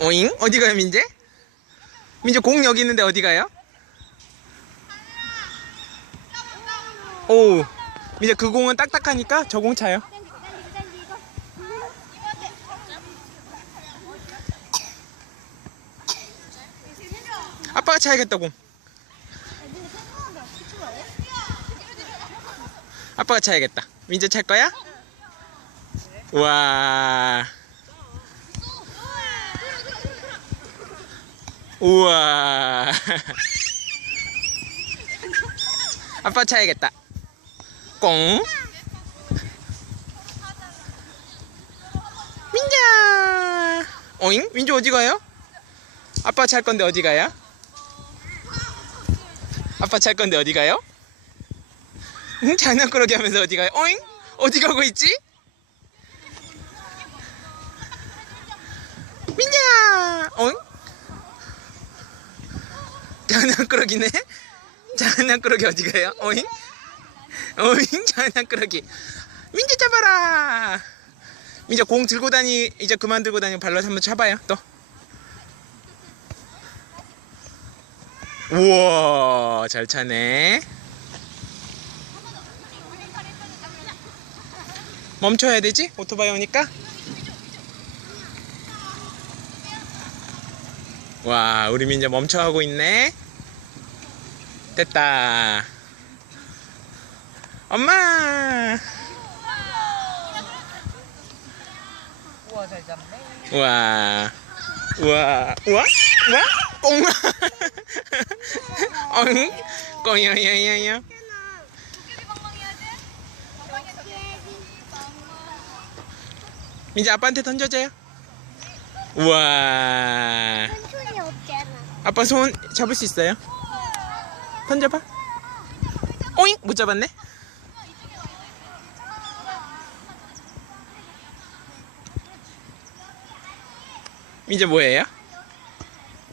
오잉? 어디 가요, 민재? 민재 공 여기 있는데 어디 가요? 오, 민재 그 공은 딱딱하니까 저 공 차요. 아빠가 차야겠다 공. 아빠가 차야겠다. 민재 찰 거야? 와. 우와. 아빠 차야겠다. 꽁. 민자. 오잉? 민주 어디 가요? 아빠 찰 건데 어디 가요? 아빠 찰 건데 어디 가요? 응? 장난꾸러기 하면서 어디 가요? 오잉? 어디 가고 있지? 민자. 오잉? 장난꾸러기네? 장난꾸러기 어디 가요? 오잉? 오잉? 장난꾸러기. 민재 잡아라! 민재 공 들고 다니, 이제 그만 들고 다니고 발로 한번 차봐요, 또. 우와, 잘 차네. 멈춰야 되지? 오토바이 오니까? 와, 우리 민재 멈춰하고 있네. 됐다. 엄마! 우와 잘 잡네. 우와. 우와. 우와. 우와. 꽁. 엉. 꽁이야야야야. 민재 아빠한테 던져줘요. 우와. 아빠 손 잡을 수 있어요? 던져봐. 오잉! 못 잡았네? 민재 뭐예요?